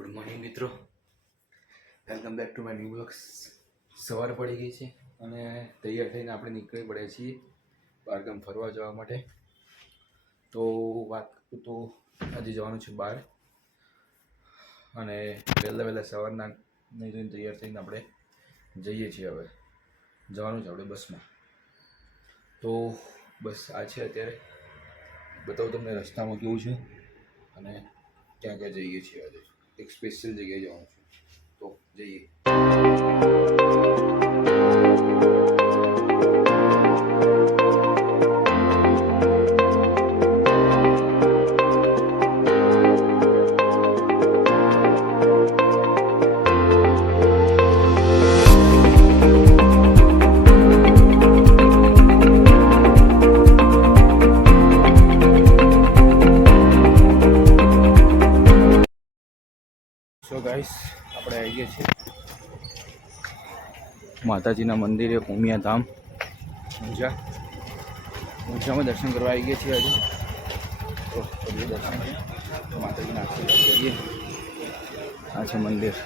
Good morning મિત્રો, welcome back to my new blogs. સવાર પડી ગઈ છે અને તૈયાર થઈને આપણે નીકળી પડ્યા છીએ બહારગામ ફરવા જવા માટે. તો વાત તો આજે જવાનું છે બહાર અને વહેલા સવારના નહીં ધોઈને તૈયાર થઈને આપણે જઈએ છીએ. હવે જવાનું છે આપણે બસમાં. તો બસ આ છે, અત્યારે બતાવું તમને રસ્તામાં કેવું છે અને ક્યાં ક્યાં જઈએ છીએ. આજે એક સ્પેશિયલ જગ્યાએ જવાનું છે, તો જઈએ. સો ગાઈસ, આપણે આવી ગયા છીએ માતાજીના મંદિરે, ઉમિયા ધામ ઊંઝામાં દર્શન કરવા આવી ગયા છીએ આજે. તો કરીએ દર્શન, માતાજીના આશીર્વાદ કરીએ. આ છે મંદિર.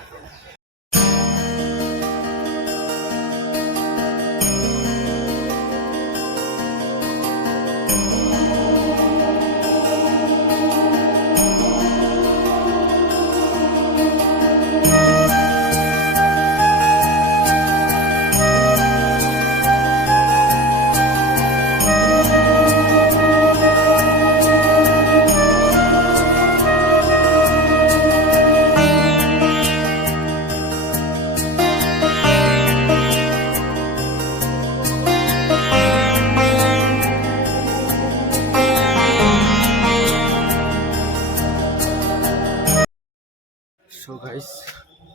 સો ગાઈસ,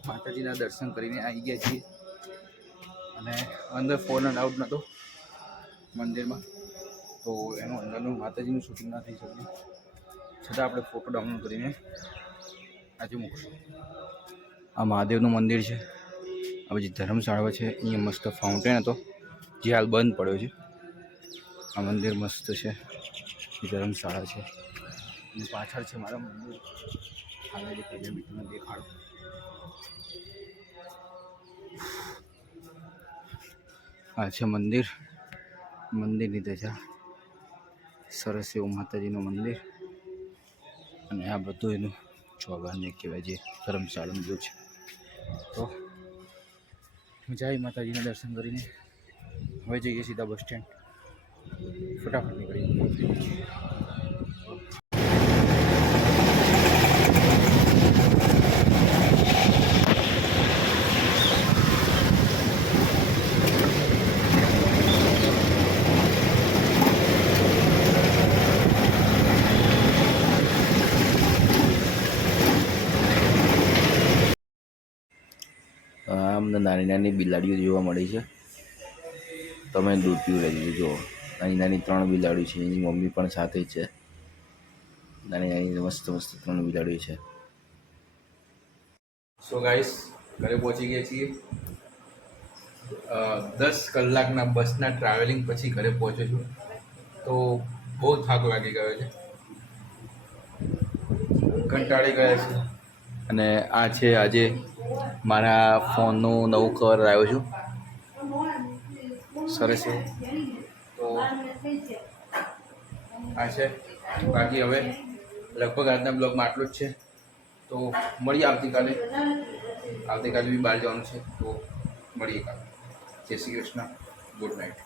માતાજીના દર્શન કરીને આવી ગયા છીએ અને અંદર ફોન અલાઉડ નહોતો મંદિરમાં, તો એનું અંદરનું માતાજીનું શૂટિંગ ના થઈ શક્યું. છતાં આપણે ફોટો ડાઉનલોડ કરીને આજે મૂકશું. આ મહાદેવનું મંદિર છે. આ બધી ધર્મશાળા છે. અહીંયા મસ્ત ફાઉન્ટેન હતો જે હાલ બંધ પડ્યો છે. આ મંદિર મસ્ત છે, ધર્મશાળા છે. અને પાછળ છે મારા મંદિર. હાલ જે પહેલે બીજું દેખાડો. આ છે મંદિર, મંદિરની ધજા. સરસ એવું માતાજીનું મંદિર. અને આ બધું એનું ચોગાને કહેવાય, જે ધર્મશાળાનું બધું છે. તો મજા આવી માતાજીના દર્શન કરીને. હવે જઈએ સીધા બસ સ્ટેન્ડ. ફટાફટ નીકળી. અમને નાની નાની બિલાડીઓ જોવા મળી છે. તમે દૂધ પીવું રહી જુઓ. નાની નાની 3 બિલાડીઓ છે. એની મમ્મી પણ સાથે જ છે. નાની નાની મસ્ત 3 બિલાડીઓ છે. સો ગાઈસ, ઘરે પહોંચી ગયા છીએ. 10 કલાકના બસના ટ્રાવેલિંગ પછી ઘરે પહોંચ્યો છું. તો બહુ થાક લાગી ગયો છે, કંટાળી ગયા છે. અને આ છે આજે મારા ફોનનું નવું કવર આવ્યો છું, સરસ છે. તો આ છે. બાકી હવે લગભગ આજના બ્લોગમાં આટલું જ છે. તો મળીએ આવતીકાલે. આવતીકાલે બી બહાર જવાનું છે, તો મળીએ કાલે. જય શ્રી કૃષ્ણ. Good night.